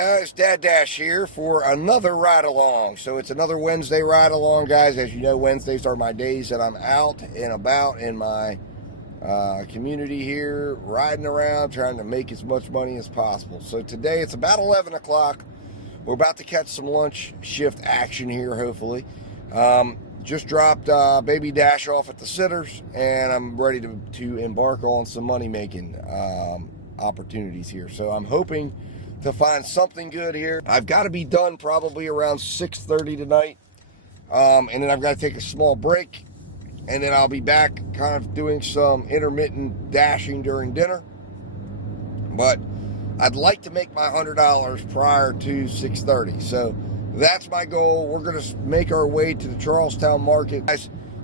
guys, DoorDash here for another ride along. So it's another Wednesday ride along, guys. As you know, Wednesdays are my days that I'm out and about in my community here, riding around, trying to make as much money as possible. So today it's about 11 o'clock. We're about to catch some lunch shift action here, hopefully. Just dropped baby Dash off at the sitters, and I'm ready to embark on some money-making opportunities here. So I'm hoping to find something good here. I've got to be done probably around 6:30 tonight, and then I've got to take a small break, and then I'll be back kind of doing some intermittent dashing during dinner. But I'd like to make my $100 prior to 6:30. So that's my goal. We're going to make our way to the Charlestown market.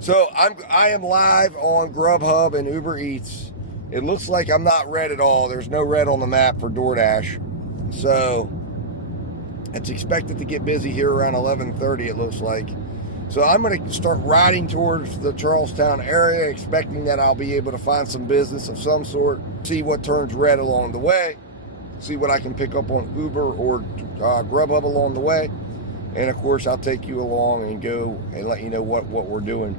So I am live on GrubHub and UberEats. It looks like I'm not red at all. There's no red on the map for DoorDash. So it's expected to get busy here around 11:30, it looks like. So I'm going to start riding towards the Charlestown area, expecting that I'll be able to find some business of some sort, see what turns red along the way, see what I can pick up on Uber or GrubHub along the way. And of course, I'll take you along and go and let you know what we're doing.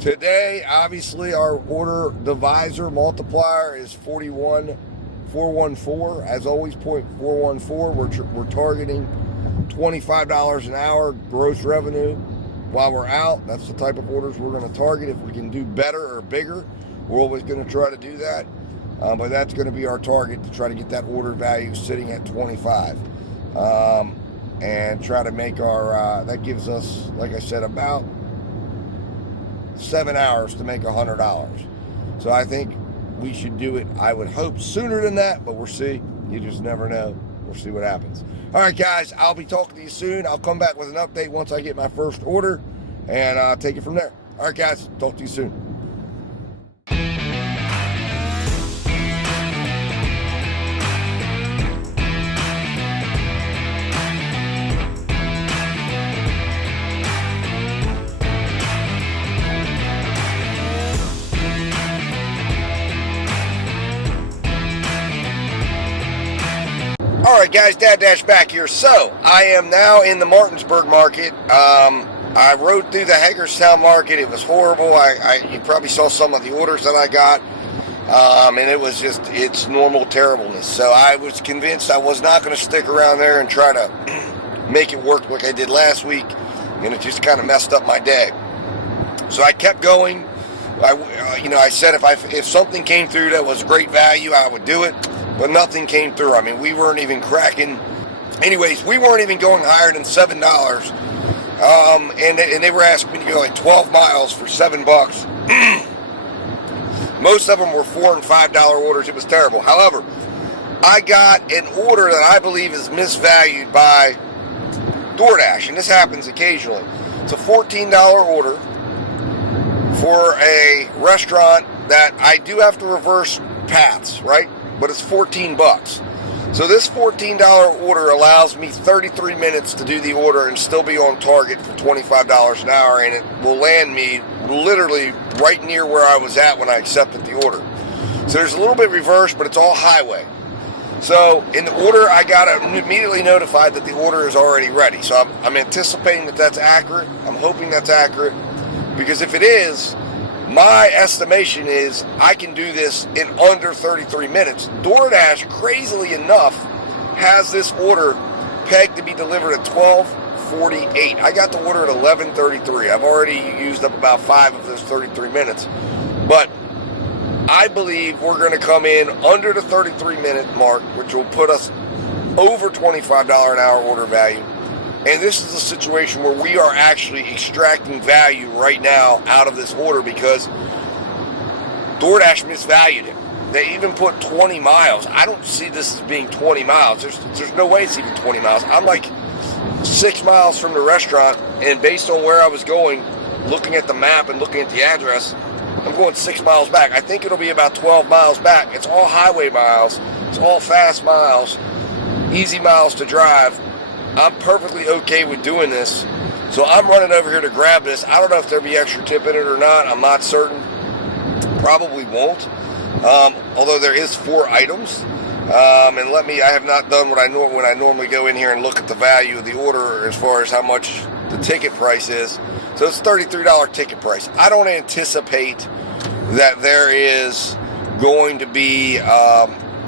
Today, obviously, our order divisor multiplier is 41,414. As always, 0.414. We're targeting $25 an hour gross revenue while we're out. That's the type of orders we're going to target. If we can do better or bigger, we're always going to try to do that. But that's going to be our target, to try to get that order value sitting at 25. And try to make our, that gives us, like I said, about 7 hours to make $100. So I think we should do it, I would hope, sooner than that, but we'll see. You just never know. We'll see what happens. All right, guys, I'll be talking to you soon. I'll come back with an update once I get my first order, and I'll take it from there. All right, guys, talk to you soon. All right, guys, DoorDash back here. So I am now in the Martinsburg market. I rode through the Hagerstown market. It was horrible. You probably saw some of the orders that I got, and it was just, it's normal terribleness. So I was convinced I was not going to stick around there and try to make it work like I did last week, and it just kind of messed up my day. So I kept going. I said if something came through that was great value, I would do it. But nothing came through. I mean, we weren't even cracking. Anyways, we weren't even going higher than $7. And they were asking me to go like 12 miles for $7. Most of them were $4 and $5 orders. It was terrible. However, I got an order that I believe is misvalued by DoorDash, and this happens occasionally. It's a $14 order for a restaurant that I do have to reverse paths, right? But it's $14. So this $14 order allows me 33 minutes to do the order and still be on target for $25 an hour, and it will land me literally right near where I was at when I accepted the order. So there's a little bit reversed, but it's all highway. So in the order, I got immediately notified that the order is already ready. So I'm anticipating that that's accurate. I'm hoping that's accurate, because if it is, my estimation is I can do this in under 33 minutes. DoorDash, crazily enough, has this order pegged to be delivered at 12:48. I got the order at 11:33. I've already used up about 5 of those 33 minutes. But I believe we're going to come in under the 33-minute mark, which will put us over $25 an hour order value. And this is a situation where we are actually extracting value right now out of this order, because DoorDash misvalued it. They even put 20 miles. I don't see this as being 20 miles. There's no way it's even 20 miles. I'm like 6 miles from the restaurant, and based on where I was going, looking at the map and looking at the address, I'm going 6 miles back. I think it'll be about 12 miles back. It's all highway miles. It's all fast miles, easy miles to drive. I'm perfectly okay with doing this. So I'm running over here to grab this. I don't know if there'll be extra tip in it or not. I'm not certain. Probably won't. Although there is 4 items. I have not done what I when I normally go in here and look at the value of the order as far as how much the ticket price is. So it's $33 ticket price. I don't anticipate that there is going to be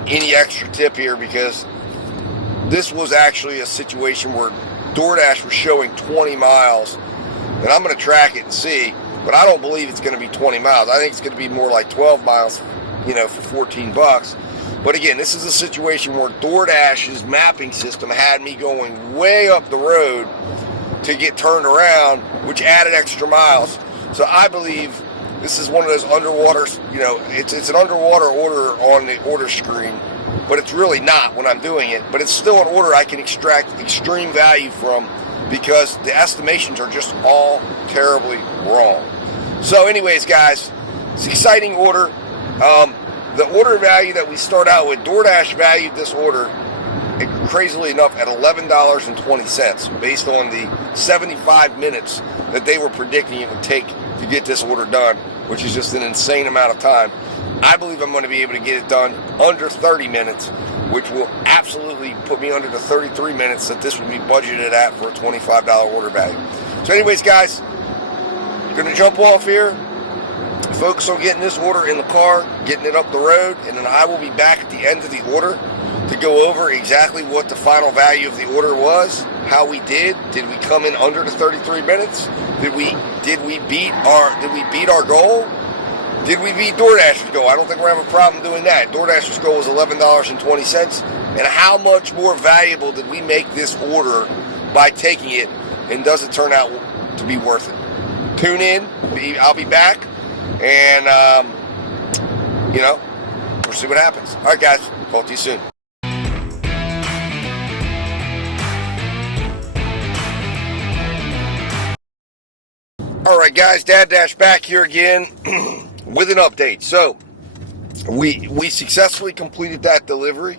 any extra tip here, because this was actually a situation where DoorDash was showing 20 miles, and I'm going to track it and see, but I don't believe it's going to be 20 miles. I think it's going to be more like 12 miles, for $14. But again, this is a situation where DoorDash's mapping system had me going way up the road to get turned around, which added extra miles. So I believe this is one of those underwater, it's an underwater order on the order screen, but it's really not when I'm doing it. But it's still an order I can extract extreme value from, because the estimations are just all terribly wrong. So anyways, guys, it's an exciting order. The order value that we start out with, DoorDash valued this order, crazily enough, at $11.20, based on the 75 minutes that they were predicting it would take to get this order done, which is just an insane amount of time. I believe I'm going to be able to get it done under 30 minutes, which will absolutely put me under the 33 minutes that this would be budgeted at for a $25 order value. So anyways, guys, going to jump off here, focus on getting this order in the car, getting it up the road, and then I will be back at the end of the order to go over exactly what the final value of the order was, how we did we come in under the 33 minutes, did we beat our goal, did we beat DoorDash's goal? I don't think we're having a problem doing that. DoorDash's goal was $11.20, and how much more valuable did we make this order by taking it, and does it turn out to be worth it? Tune in, I'll be back, and we'll see what happens. All right, guys, talk to you soon. All right, guys, Dad Dash back here again with an update. So we successfully completed that delivery,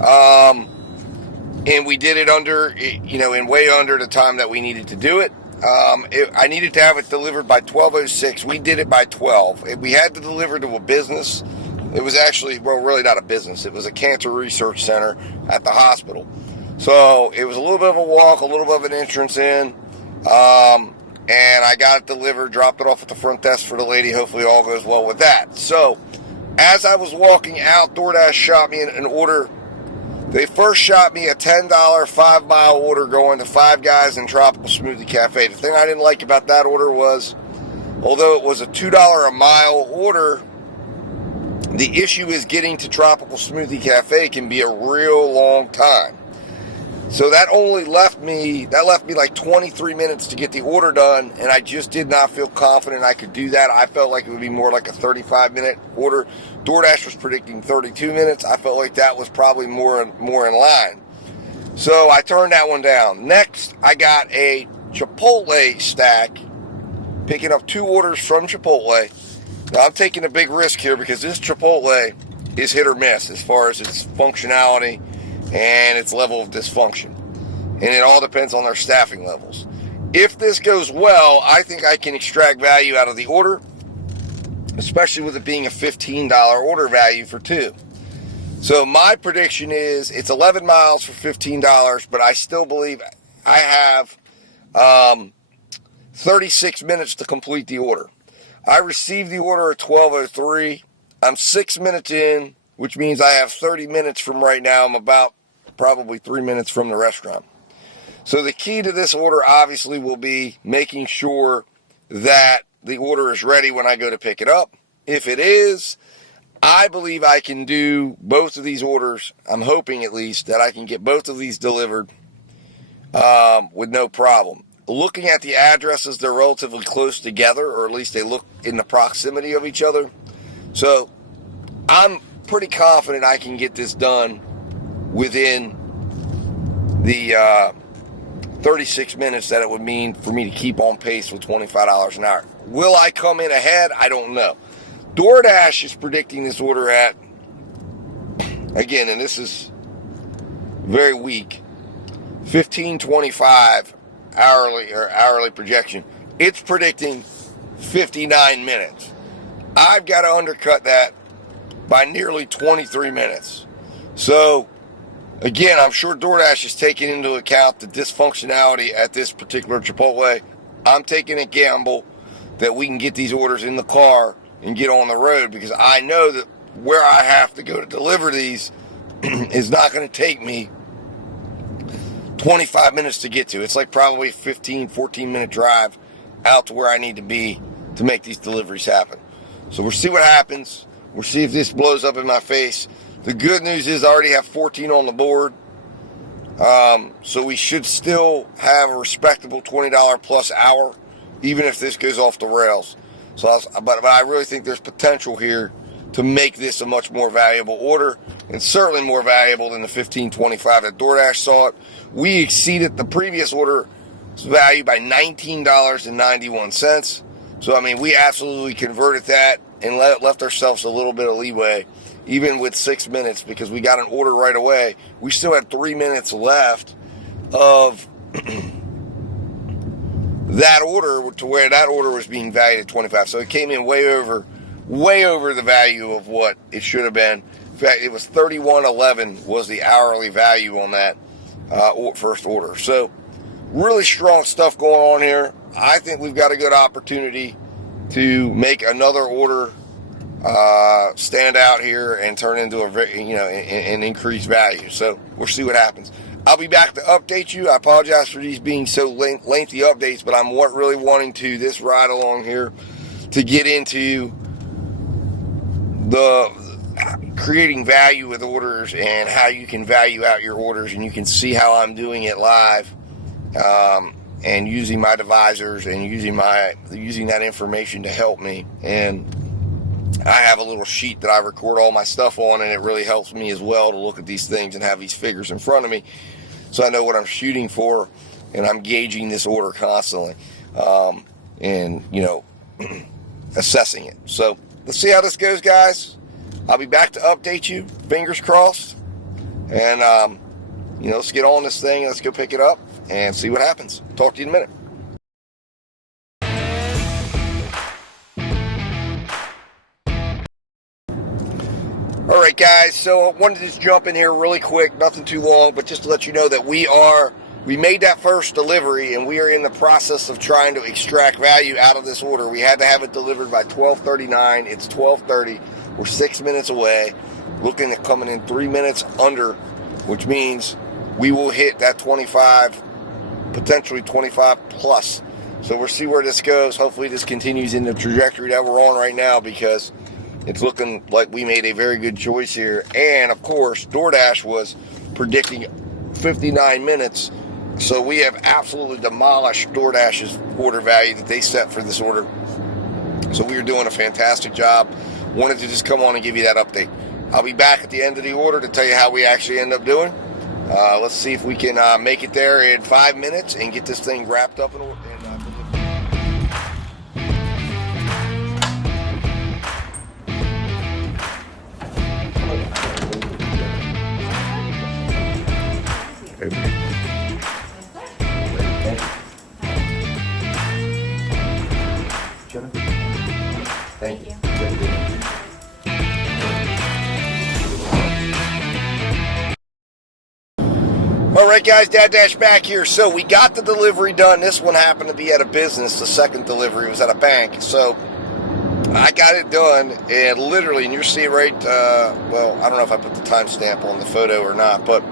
and we did it in way under the time that we needed to do it. I needed to have it delivered by 12:06. We did it by 12. We had to deliver to a business. It was actually, really not a business. It was a cancer research center at the hospital. So it was a little bit of a walk, a little bit of an entrance in. And I got it delivered, dropped it off at the front desk for the lady. Hopefully all goes well with that. So as I was walking out, DoorDash shot me an order. They first shot me a $10 5-mile order going to Five Guys and Tropical Smoothie Cafe. The thing I didn't like about that order was, although it was a $2 a mile order, the issue is getting to Tropical Smoothie Cafe can be a real long time. So that left me like 23 minutes to get the order done, and I just did not feel confident I could do that. I felt like it would be more like a 35-minute order. DoorDash was predicting 32 minutes. I felt like that was probably more in line. So I turned that one down. Next, I got a Chipotle stack, picking up 2 orders from Chipotle. Now, I'm taking a big risk here because this Chipotle is hit or miss as far as its functionality and its level of dysfunction. And it all depends on their staffing levels. If this goes well, I think I can extract value out of the order, especially with it being a $15 order value for 2. So my prediction is it's 11 miles for $15, but I still believe I have 36 minutes to complete the order. I received the order at 12:03. I'm 6 minutes in, which means I have 30 minutes from right now. I'm about probably 3 minutes from the restaurant. So the key to this order obviously will be making sure that the order is ready when I go to pick it up. If it is, I believe I can do both of these orders. I'm hoping at least that I can get both of these delivered with no problem. Looking at the addresses, they're relatively close together, or at least they look in the proximity of each other. So I'm pretty confident I can get this done within the 36 minutes that it would mean for me to keep on pace with $25 an hour. Will I come in ahead? I don't know. DoorDash is predicting this order at, again, and this is very weak, $15.25 hourly projection. It's predicting 59 minutes. I've got to undercut that by nearly 23 minutes. So, again, I'm sure DoorDash is taking into account the dysfunctionality at this particular Chipotle. I'm taking a gamble that we can get these orders in the car and get on the road, because I know that where I have to go to deliver these is not going to take me 25 minutes to get to. It's like probably a 15, 14-minute drive out to where I need to be to make these deliveries happen. So we'll see what happens. We'll see if this blows up in my face. The good news is I already have 14 on the board. So we should still have a respectable $20 plus hour, even if this goes off the rails. But I really think there's potential here to make this a much more valuable order, and certainly more valuable than the $15.25 that DoorDash saw it. We exceeded the previous order's value by $19.91. So, I mean, we absolutely converted that and left ourselves a little bit of leeway, even with 6 minutes, because we got an order right away. We still had 3 minutes left of that order, to where that order was being valued at $25. So it came in way over the value of what it should have been. In fact, it was $31.11 was the hourly value on that first order. So really strong stuff going on here. I think we've got a good opportunity to make another order stand out here and turn into an increased value. So we'll see what happens. I'll be back to update you. I apologize for these being so lengthy updates, but I'm really wanting to this ride along here to get into the creating value with orders and how you can value out your orders, and you can see how I'm doing it live, and using my divisors and using that information to help me. And I have a little sheet that I record all my stuff on, and it really helps me as well to look at these things and have these figures in front of me, so I know what I'm shooting for, and I'm gauging this order constantly, and assessing it. So let's see how this goes, guys. I'll be back to update you. Fingers crossed. And, let's get on this thing. Let's go pick it up and see what happens. Talk to you in a minute. All right, guys. So I wanted to just jump in here really quick. Nothing too long, but just to let you know that we made that first delivery, and we are in the process of trying to extract value out of this order. We had to have it delivered by 12:39. It's 12:30. We're 6 minutes away, looking at coming in 3 minutes under, which means we will hit that 25, potentially 25 plus. So we'll see where this goes. Hopefully this continues in the trajectory that we're on right now, because it's looking like we made a very good choice here. And, of course, DoorDash was predicting 59 minutes. So we have absolutely demolished DoorDash's order value that they set for this order. So we are doing a fantastic job. Wanted to just come on and give you that update. I'll be back at the end of the order to tell you how we actually end up doing. Let's see if we can make it there in 5 minutes and get this thing wrapped up and Thank you. All right, guys, Dad Dash back here. So we got the delivery done. This one happened to be at a business. The second delivery was at a bank. So I got it done, and literally, and you'll see it right, I don't know if I put the timestamp on the photo or not, but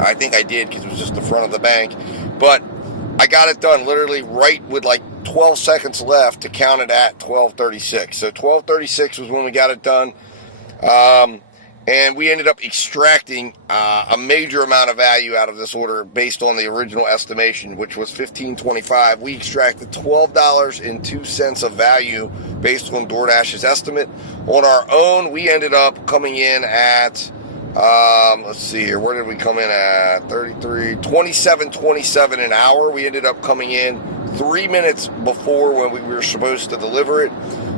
I think I did, because it was just the front of the bank. But I got it done literally right with like 12 seconds left to count it at 12:36. So 12:36 was when we got it done. And we ended up extracting a major amount of value out of this order based on the original estimation, which was $15.25. We extracted $12.02 of value based on DoorDash's estimate. On our own, we ended up coming in at, let's see here, where did we come in at? 27.27 an hour. We ended up coming in 3 minutes before when we were supposed to deliver it.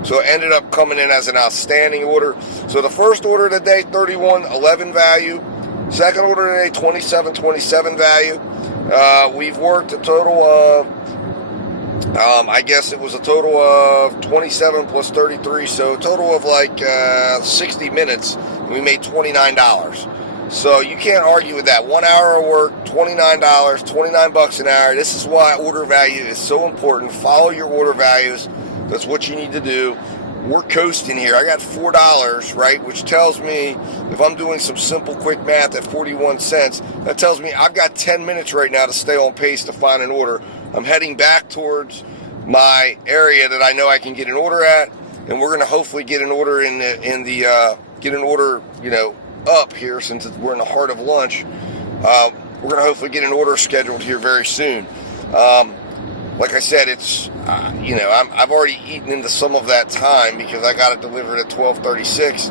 So it ended up coming in as an outstanding order. So the first order today, $31.11 value. Second order today, $27.27 value. We've worked a total of, I guess it was a total of 27 plus 33. So a total of like 60 minutes and we made $29. So you can't argue with that. 1 hour of work, $29, $29 an hour. This is why order value is so important. Follow your order values. That's what you need to do. We're coasting here. I got $4, right, which tells me, if I'm doing some simple quick math at 41 cents, that tells me I've got 10 minutes right now to stay on pace to find an order. I'm heading back towards my area that I know I can get an order at, and we're going to hopefully get an order up here, since we're in the heart of lunch. We're going to hopefully get an order scheduled here very soon. Like I said, it's I've already eaten into some of that time because I got it delivered at 12:36.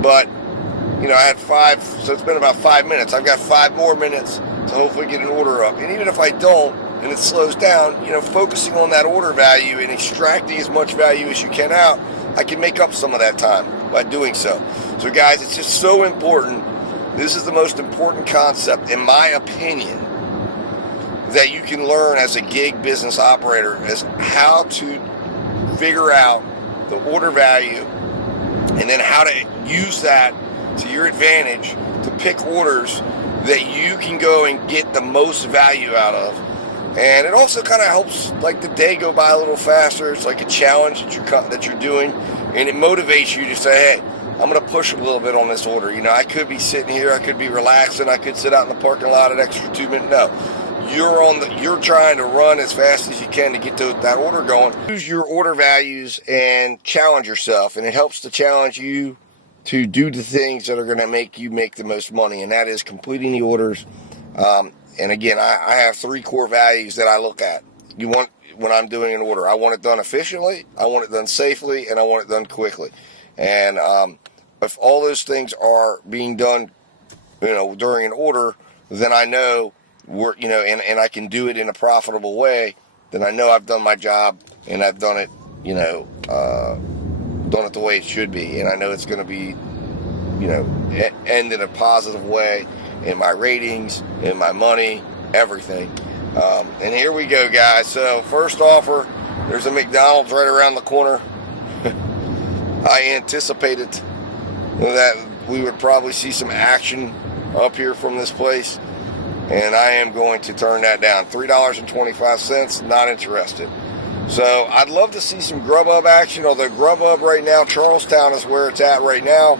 But I had 5, so it's been about 5 minutes. I've got 5 more minutes to hopefully get an order up. And even if I don't, and it slows down, focusing on that order value and extracting as much value as you can out, I can make up some of that time by doing so. So guys, it's just so important. This is the most important concept, in my opinion, that you can learn as a gig business operator, is how to figure out the order value and then how to use that to your advantage to pick orders that you can go and get the most value out of. And it also kind of helps like the day go by a little faster. It's like a challenge that you're doing, and it motivates you to say, hey, I'm going to push a little bit on this order. I could be sitting here, I could be relaxing, I could sit out in the parking lot an extra 2 minutes. No. You're trying to run as fast as you can to get that order going. Use your order values and challenge yourself, and it helps to challenge you to do the things that are going to make you make the most money, and that is completing the orders. And again, I have 3 core values that I look at. When I'm doing an order, I want it done efficiently, I want it done safely, and I want it done quickly. And if all those things are being done, during an order, then I know and I can do it in a profitable way, then I know I've done my job, and I've done it, done it the way it should be, and I know it's going to be, end in a positive way in my ratings, in my money, everything. And here we go, guys. So first offer, there's a McDonald's right around the corner. I anticipated that we would probably see some action up here from this place, and I am going to turn that down. $3.25, not interested. So I'd love to see some GrubHub action, although GrubHub right now, Charlestown is where it's at right now,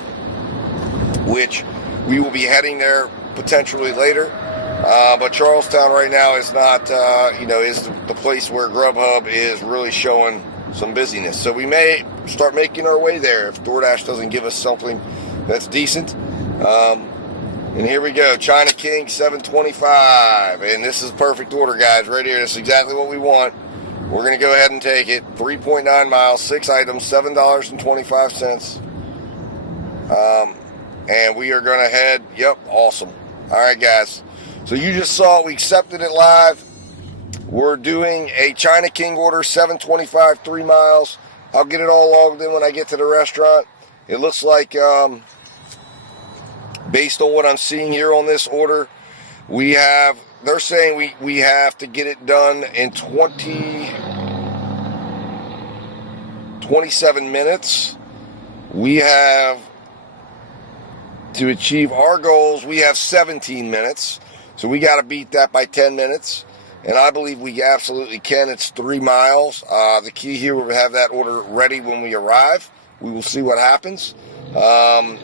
which we will be heading there potentially later. But Charlestown right now is not, is the place where GrubHub is really showing some busyness. So we may start making our way there if DoorDash doesn't give us something that's decent. And here we go, China King, $7.25. And this is a perfect order, guys, right here. This is exactly what we want. We're going to go ahead and take it. 3.9 miles, 6 items, $7.25. And we are going to head, awesome. All right, guys. So you just saw it. We accepted it live. We're doing a China King order, $7.25, 3 miles. I'll get it all logged in when I get to the restaurant. It looks like, based on what I'm seeing here on this order, they're saying we have to get it done in 27 minutes. We have to achieve our goals. We have 17 minutes. So we got to beat that by 10 minutes. And I believe we absolutely can. It's 3 miles. The key here, we'll have that order ready when we arrive. We will see what happens. And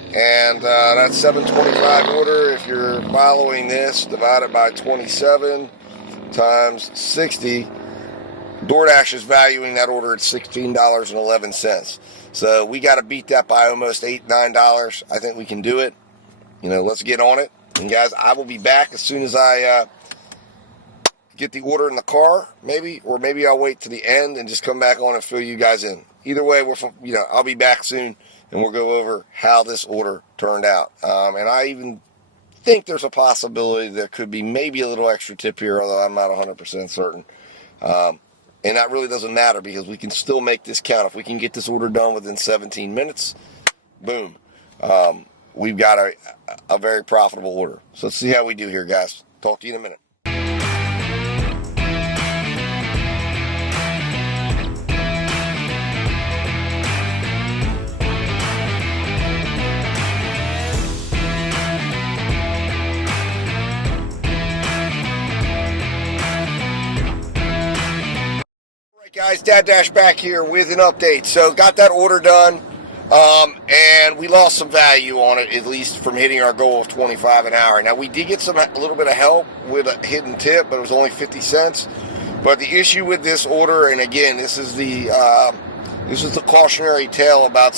that's $7.25 order. If you're following this, divided by 27 times 60, DoorDash is valuing that order at $16.11. So we got to beat that by almost $8, $9. I think we can do it. Let's get on it. And guys, I will be back as soon as I get the order in the car, or maybe I'll wait to the end and just come back on and fill you guys in. Either way, I'll be back soon, and we'll go over how this order turned out. And I even think there's a possibility there could be maybe a little extra tip here, although I'm not 100% certain. And that really doesn't matter because we can still make this count. If we can get this order done within 17 minutes, boom. We've got a very profitable order. So let's see how we do here, guys. Talk to you in a minute. Guys, Dad Dash back here with an update. So got that order done, and we lost some value on it, at least from hitting our goal of 25 an hour. Now we did get a little bit of help with a hidden tip, but it was only 50 cents. But the issue with this order, and again, this is the cautionary tale about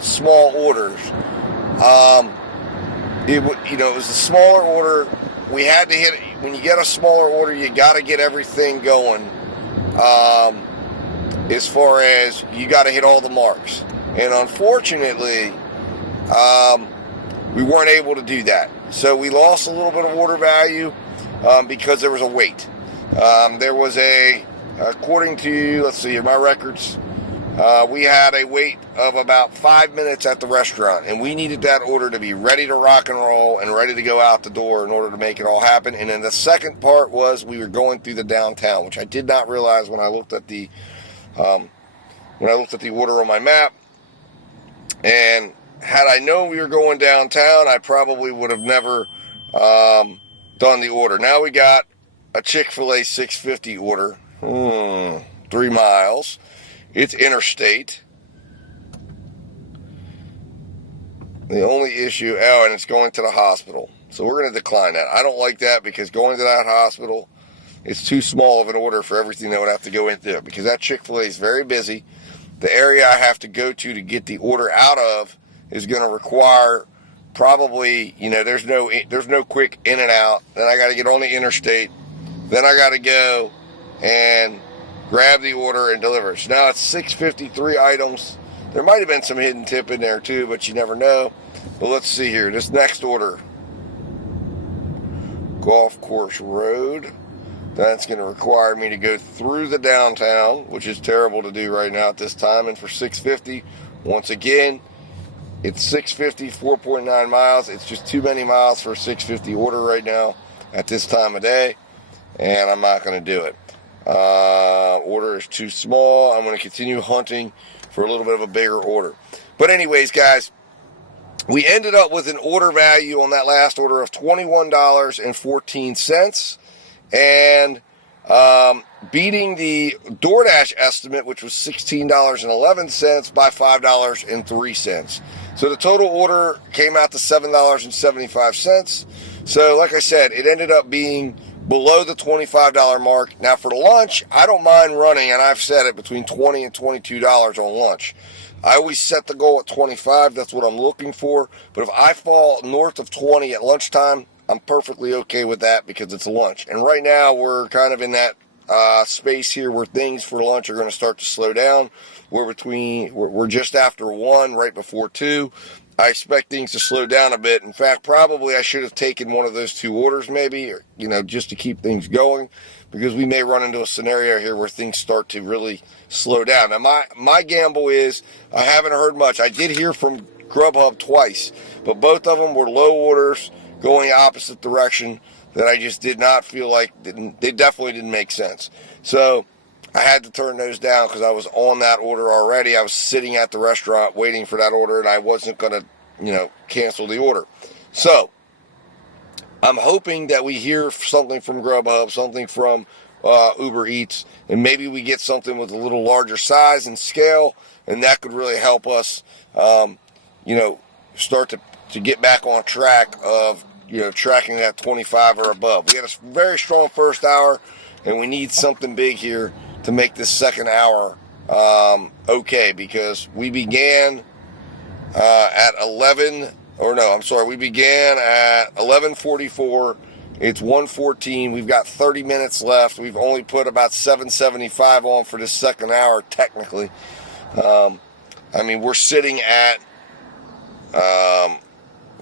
small orders. It was a smaller order. We had to hit it. When you get a smaller order, you got to get everything going. As far as you got to hit all the marks, and unfortunately, we weren't able to do that. So we lost a little bit of order value because there was a wait. There was according to, let's see, my records, we had a wait of about 5 minutes at the restaurant, and we needed that order to be ready to rock and roll and ready to go out the door in order to make it all happen. And then the second part was we were going through the downtown, which I did not realize when I looked at the order on my map. And had I known we were going downtown, I probably would have never done the order. Now we got a Chick-fil-A 650 order, 3 miles. It's interstate. The only issue, and it's going to the hospital. So we're going to decline that. I don't like that because going to that hospital is too small of an order for everything that would have to go into it, because that Chick-fil-A is very busy. The area I have to go to get the order out of is going to require probably, there's no quick in and out. Then I got to get on the interstate. Then I got to go and grab the order and deliver. So now it's 653 items. There might have been some hidden tip in there too, but you never know. But let's see here. This next order, Golf Course Road. That's going to require me to go through the downtown, which is terrible to do right now at this time. And for 650, once again, it's 650, 4.9 miles. It's just too many miles for a 650 order right now at this time of day, and I'm not going to do it. Order is too small. I'm going to continue hunting for a little bit of a bigger order. But anyways, guys, we ended up with an order value on that last order of $21.14, and beating the DoorDash estimate, which was $16.11, by $5.03. So the total order came out to $7.75. So like I said, it ended up being below the $25 mark. Now for lunch, I don't mind running, and I've said it, between $20 and $22 on lunch. I always set the goal at 25. That's what I'm looking for. But if I fall north of 20 at lunchtime, I'm perfectly okay with that because it's lunch. And right now we're kind of in that space here where things for lunch are going to start to slow down. We're just after 1, right before 2. I expect things to slow down a bit. In fact, probably I should have taken one of those 2 orders maybe, just to keep things going, because we may run into a scenario here where things start to really slow down. Now, my gamble is, I haven't heard much. I did hear from GrubHub twice, but both of them were low orders going opposite direction that I just did not feel like, they definitely didn't make sense. So I had to turn those down because I was on that order already. I was sitting at the restaurant waiting for that order, and I wasn't going to, cancel the order. So I'm hoping that we hear something from GrubHub, something from UberEats, and maybe we get something with a little larger size and scale, and that could really help us, start to get back on track of, tracking that 25 or above. We had a very strong first hour, and we need something big here to make this second hour okay, because we began at 11:44. It's 1:14. We've got 30 minutes left. We've only put about 775 on for this second hour, technically. We're sitting at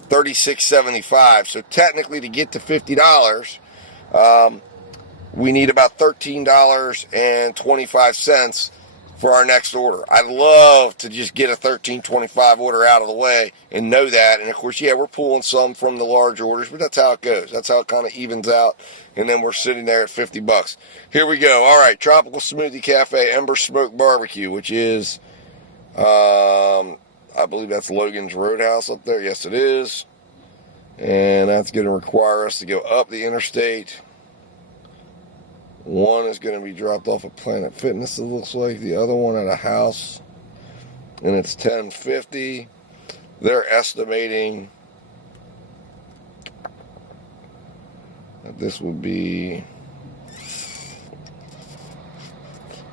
36.75. So technically, to get to $50, we need about $13.25 for our next order. I'd love to just get a $13.25 order out of the way and know that. And of course, we're pulling some from the large orders, but that's how it goes. That's how it kind of evens out. And then we're sitting there at $50. Here we go. All right, Tropical Smoothie Cafe, Ember Smoke Barbecue, which is, I believe that's Logan's Roadhouse up there. Yes, it is. And that's going to require us to go up the interstate. One is going to be dropped off at Planet Fitness, it looks like. The other one at a house, and it's 10:50. They're estimating that this would be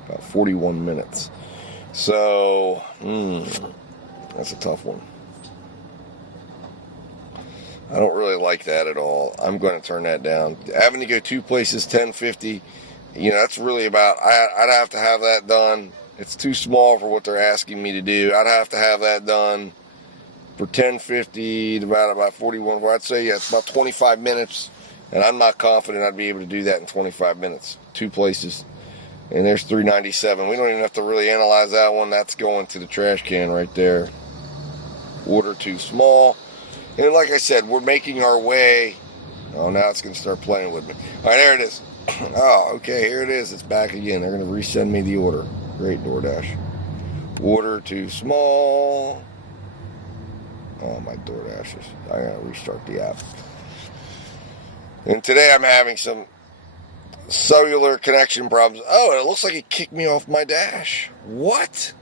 about 41 minutes. So, that's a tough one. I don't really like that at all. I'm going to turn that down. Having to go two places, 10:50, that's really about, I'd have to have that done. It's too small for what they're asking me to do. I'd have to have that done for 10:50 to about 41. I'd say, it's about 25 minutes, and I'm not confident I'd be able to do that in 25 minutes. Two places. And there's $3.97. We don't even have to really analyze that one. That's going to the trash can right there. Order too small. And like I said, we're making our way. Oh, now it's going to start playing with me. All right, there it is. Oh, okay, here it is. It's back again. They're going to resend me the order. Great, DoorDash. Order too small. Oh, my DoorDash is. I got to restart the app. And today I'm having some cellular connection problems. Oh, it looks like it kicked me off my dash. What?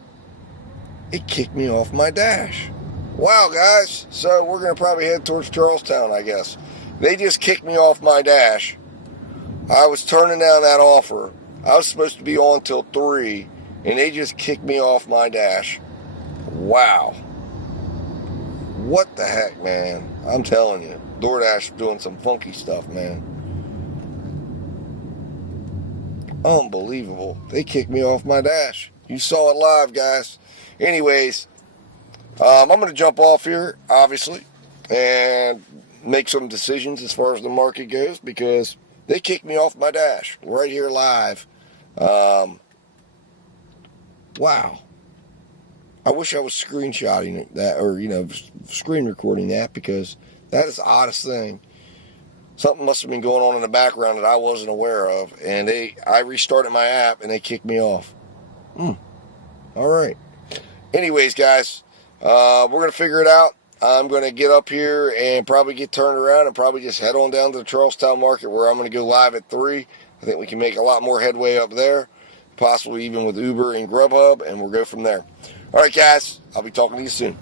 It kicked me off my dash. Wow, guys. So we're going to probably head towards Charlestown, I guess. They just kicked me off my dash. I was turning down that offer. I was supposed to be on till 3, and they just kicked me off my dash. Wow. What the heck, man? I'm telling you. DoorDash is doing some funky stuff, man. Unbelievable. They kicked me off my dash. You saw it live, guys. Anyways, I'm going to jump off here, obviously, and make some decisions as far as the market goes, because they kicked me off my dash right here live. Wow. I wish I was screenshotting that, or, screen recording that, because that is the oddest thing. Something must have been going on in the background that I wasn't aware of, and I restarted my app, and they kicked me off. All right. Anyways, guys, we're going to figure it out. I'm going to get up here and probably get turned around and probably just head on down to the Charlestown market, where I'm going to go live at 3. I think we can make a lot more headway up there, possibly even with Uber and GrubHub, and we'll go from there. All right, guys, I'll be talking to you soon.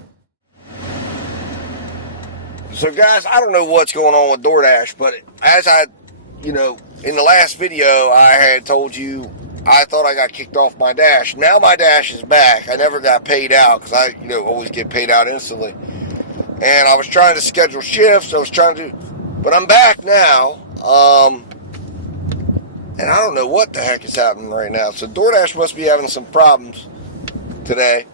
So, guys, I don't know what's going on with DoorDash, but as in the last video, I had told you I thought I got kicked off my dash. Now my dash is back. I never got paid out, because I, always get paid out instantly. And I was trying to schedule shifts. But I'm back now. And I don't know what the heck is happening right now. So DoorDash must be having some problems today.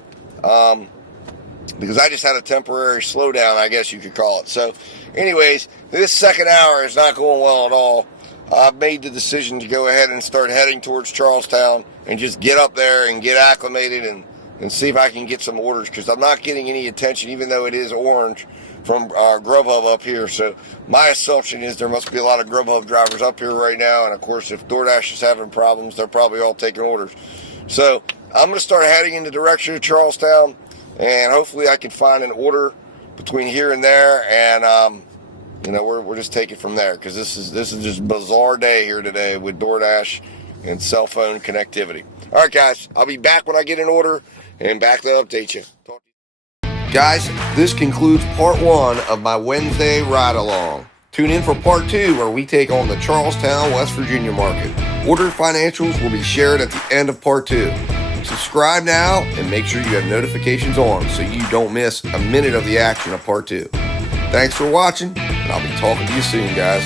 Because I just had a temporary slowdown, I guess you could call it. So, anyways, this second hour is not going well at all. I've made the decision to go ahead and start heading towards Charlestown and just get up there and get acclimated and see if I can get some orders, because I'm not getting any attention, even though it is orange, from GrubHub up here. So my assumption is there must be a lot of GrubHub drivers up here right now, and of course if DoorDash is having problems, they're probably all taking orders. So I'm going to start heading in the direction of Charlestown, and hopefully I can find an order between here and there, and we're just taking from there, because this is just a bizarre day here today with DoorDash and cell phone connectivity. All right, guys, I'll be back when I get an order and back to update you. Guys, this concludes part 1 of my Wednesday ride-along. Tune in for part 2, where we take on the Charlestown, West Virginia market. Order financials will be shared at the end of part 2. Subscribe now and make sure you have notifications on so you don't miss a minute of the action of part 2. Thanks for watching, and I'll be talking to you soon, guys.